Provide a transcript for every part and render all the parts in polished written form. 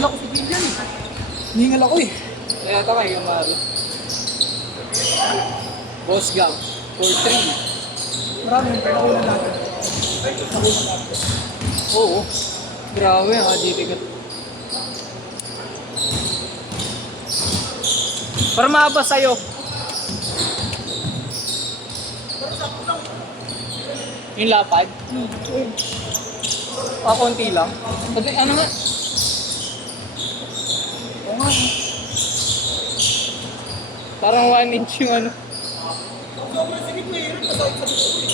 Hingal ako sa Gillian eh. Hingal ako eh. Kaya ito kay Gamari. Boss Gam. 4-3. Marami yung pinakulan natin. Pinakulan natin. Oo. Grabe ang AGT ka. Para maabas sa'yo. Yung lapad? Konti lang. Pati ano nga? Oo nga. Parang 1 inch yung ano. Sobrang sigit mo eh. Masakit sa gusto ko eh.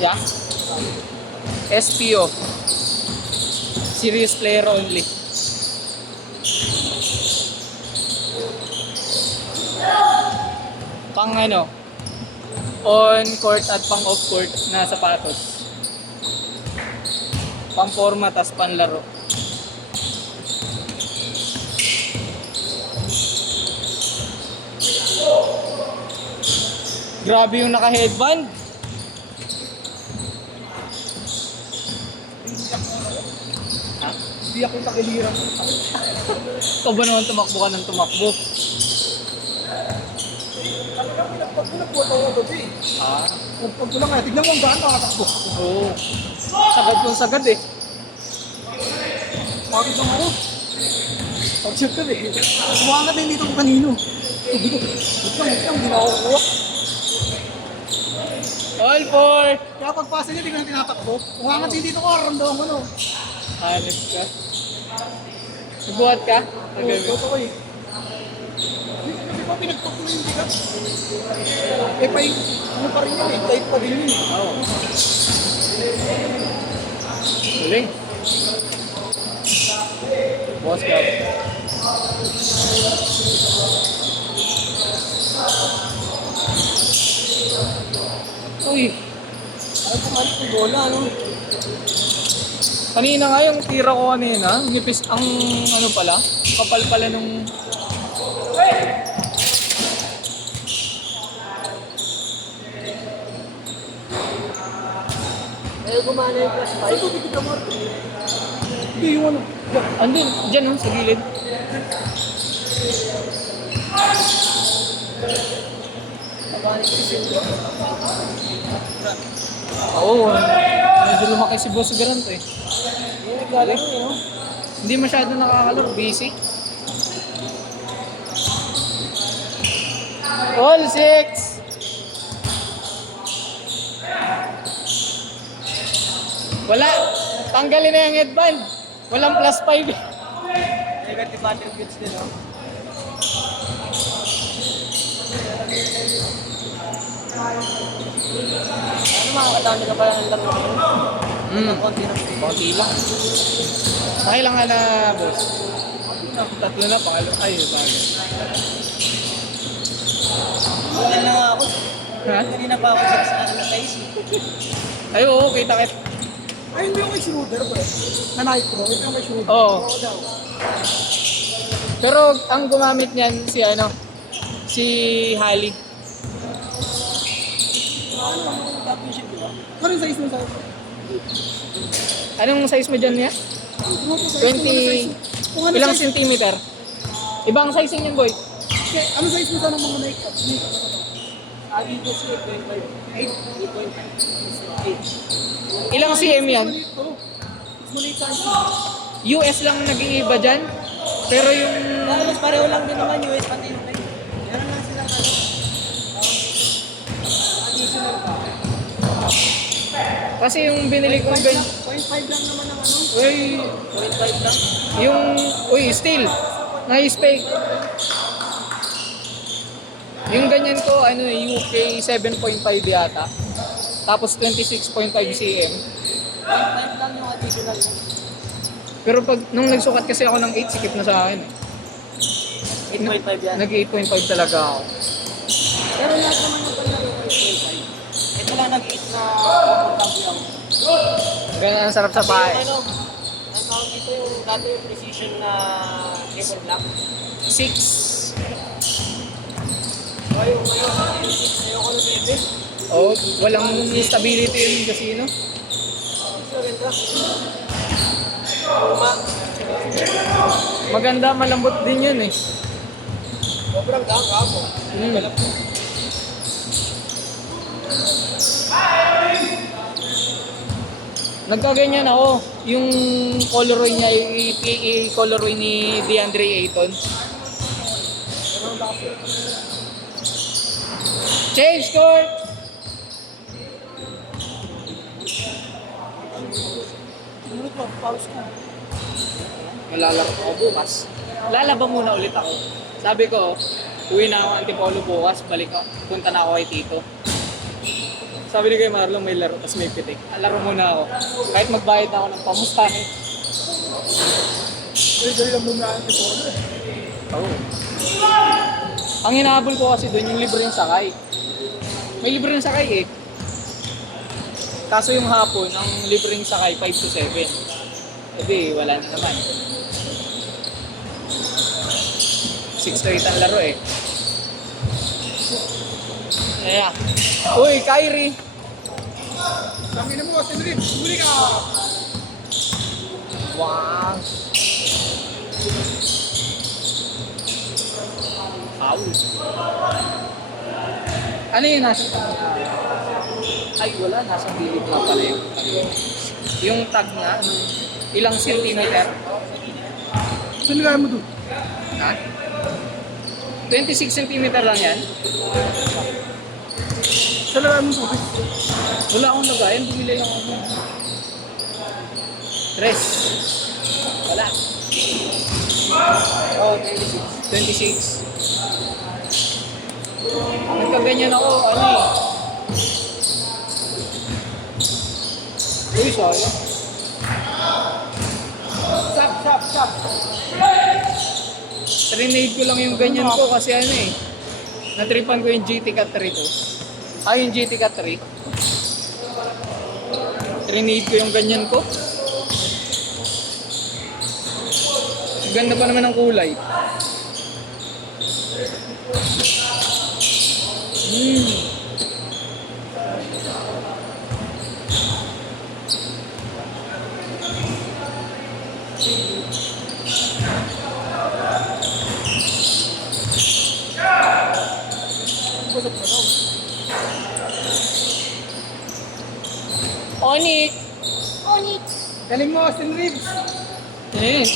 Yeah? SPO. Serious player only. Pang ano? On court at pang off court na sapatos. Pang forma tas panlaro. Grabe yung naka-headband. Hindi ako takiliran. Ikaw ba naman tumakbo ka ng tumakbo? Talagang pinagpagpulat ako gabi eh. Ah, Pagpulang nga, tignan mo ang gaan nakatakbo. oo. Sagad kung sagad eh. Bakit lang ako? Pag-shoot ka eh. Sumangat na dito ko kanino. Wait lang, hindi na ako kuha. All four! Kaya pagpasa niya, di ko na tinatakbo. Sumangat din dito ko, ramdaman ko no. Hanip ka. Nagbuhat ka? Nagabi. Totoo eh. Hindi pa pinagtok na yung bigat. Eh pa yung, ano pa rin yun eh, tight pa din yun eh. Oo. Huling. Boss ka. Uy, Ay, pumalit yung bola, ano? kanina nga yung tira ko kanina, nipis ang ano pala, kapal pala nung... Eh, gumana yung plus 5. Saan ito, dito ka mo? Hindi, yung ano. Andun, dyan oh, sa gilid. Oo, medyo lumaki si Boss Grant eh. Yung naglalaro eh, no? Hindi masyado nakakalaro, busy. All six! Wala, tanggalin na yung headband. Walang plus 5 eh. Negative attributes din, no? Ano makakadami ka pa lang ang laro ngayon? Konti na. Konti lang. Nakailang ka na, boss? Tatlo na, pangalo. Ay, bagay. Bulan lang ako. Ha? Kanina pa ako sa ano na size. Ay, oo, kita kit. Ay, hindi yung kay Schroeder, bro. Na Nitro, ito yung kay Schroeder. Oo. Daw. Pero ang gumamit niyan si ano, si Hali. Ano championship, di ba? Ano yung size mo sa ito? Anong size mo dyan niya? 20... Kung ano Ilang size, centimeter? Ibang sizing yan, boy. ano size mo sa mga Nike? Adidas 8.5. 8.5. Ilang cm yan? Maliit size. US lang nag-iiba dyan. Pero yung... Halos pareho lang din naman US pati yung Nike. Meron lang silang ano. Additional pa. Kasi yung binili kong ganyan... 0.5 lang naman ang ano. Uy, 0.5 lang. yung... Uy, still. Na-spec. Yung ganyan ko, ano UK 7.5 yata. Tapos 26.5 cm. 0.5 lang yung additional. Pero pag nung nagsukat kasi ako ng 8, sikip na sa akin. 8.5 yan. Nag 8.5 talaga ako. Pero lahat naman yung panlaro ko 8.5. Ito lang nag-8 na comfortable ako. Ganyan ang sarap sa bahay. Ano, ang tawag dito yung dati yung precision na triple black. 6. Ayoko na 7. Oh, walang stability yung casino. Maganda, malambot din yun eh. Sobrang dangka mo. Nagkaganyan ako. Yung colorway niya, i-colorway ni DeAndre Ayton. Change court! Ano ito? Pause na. Malalaro ako bukas. Lalaba muna ulit ako. Sabi ko, uwi na ako Antipolo bukas, balik ako. Punta na ako kay Tito. Sabi ni kay Marlon, may laro, tapos may pitik. Laro muna ako. Kahit magbayad na ako ng pamustahin. Dali lang muna ang Antipolo eh. Oo. Ang hinahabol ko kasi doon yung libreng sakay. May libreng sakay eh. Kaso yung hapon, ang libreng sakay 5 to 7. Sabi, wala na naman. 6 to 8 ang laro eh. Yeah. Uy, Kyrie. Sabi na mo, Sindrin, huli ka! Wow. Foul. Ano yun nasa ay wala, nasa gilid na pala yung tag. Yung tag na, ilang centimeter? Saan nilagay mo doon? Ha? 26 centimeter lang yan? Saan nilagay mo doon? Wala akong lagayan, bumili lang ako. Dress. Wala. Oh, 26. Nagkaganyan ako, ano eh. Uy, sorry. Stop! Trinade ko lang yung ganyan ko kasi ano eh. Natripan ko yung GT Cat 3 to. Yung GT Cat 3. Trinade ko yung ganyan ko. Ganda pa naman ng kulay. Onyx! Galing mo, Austin Reeves!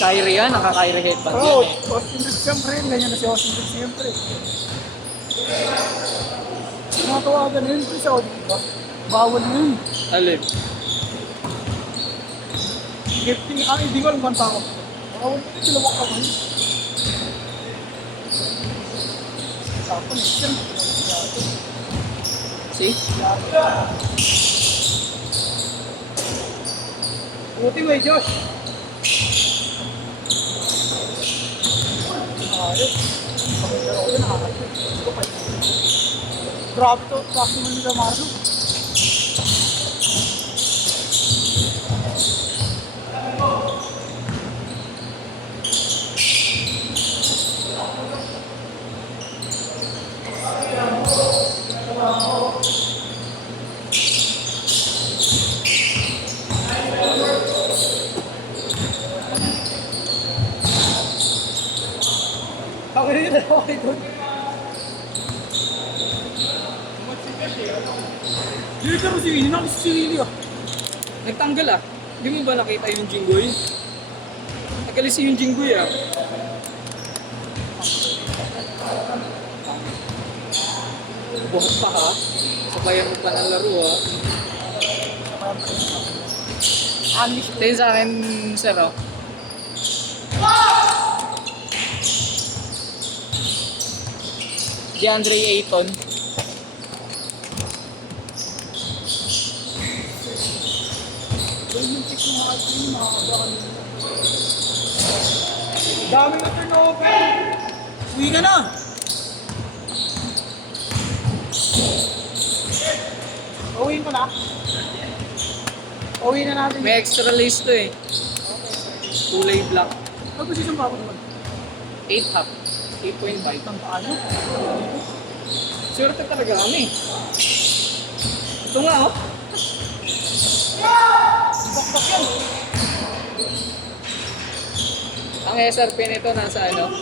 Kyrie yan. Naka-Kyrie headband Oo, yan eh. Austin Reeves siyempre. Ganyan na si Austin Reeves siyempre. Natawagan na yun ko sa Audi, diba? Bawal na yun. Alip. Gifting, hindi ko alam kanta ko. Bawal na yun, silawak ka man. Sapa na yun. See? Buti mo eh, Josh. Ayos. Pagkakala ko yun, nakakasya. Grabe to, kasi mo nila Marlon. Ako rin yung dalawa kayo doon. Hindi ka si Willie, nakis si Willie ah. Nagtanggal ah. Hindi mo ba nakita yung Jinggoy? Nagkalis yung Jinggoy ah. Buhat pa ha. Sabayan mo pa ng laro ah. Anish. Tayo sa akin, sir oh. DeAndre Ayton. Yung pick ng mga team, makakagawa nila. Dami na turnover. Uwi ka na. Uwiin ko na. Uwi na natin. May extra lace to eh. Kulay black. Ano position pa ako naman? 8 half. 8.5. Ang paano? Swerte talaga kami. Ito nga oh. Bakbak yan. Ang SRP nito nasa ano?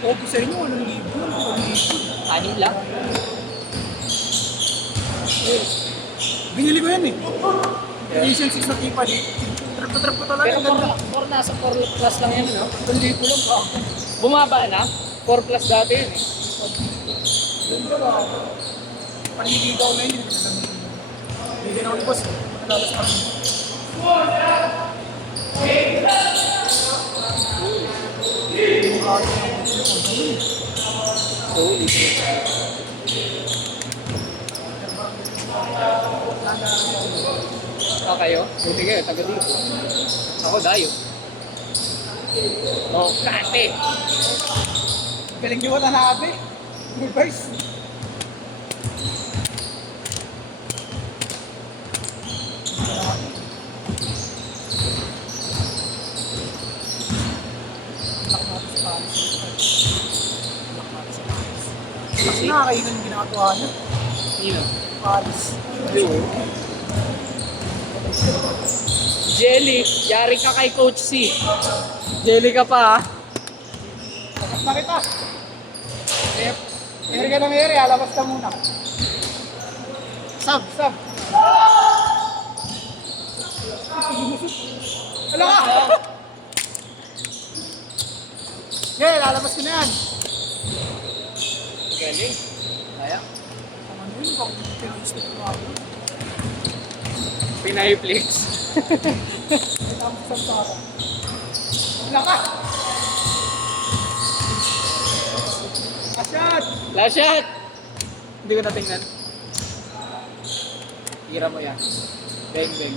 Okay sa inyo, 8,000. 6 lang. Binili ko yan eh. Edition 6 na tipa eh. Trap ko talaga. Pero Ganda. nasa 4 plus lang yan, no? 1,000 lang ba? Bumaba na. 4 plus dati yun eh. Paniligaw na yun. Hindi na ulit boss. Matalas pa. Kayo? Buti kayo, taga dito. Ako, dayo. Oh, kate. Galing di wala na ate. Good guys. Mas nakakainan yung ginagawa niya. Yun. Paris. Jelly, yari ka kay Coach C. Jelly ka pa, ha? Labas na kita. Eri ka ng eri, alabas ka muna. Sab. Wala ka! Yeah, lalabas ko na yan. Galing. Kaya. Ano yun? Pag pinag-step ko ako. Pinay Flex. Tapos sa para. Wala ka! Asyad! Last shot! Hindi ko natingnan. Tira mo yan. Bang, bang.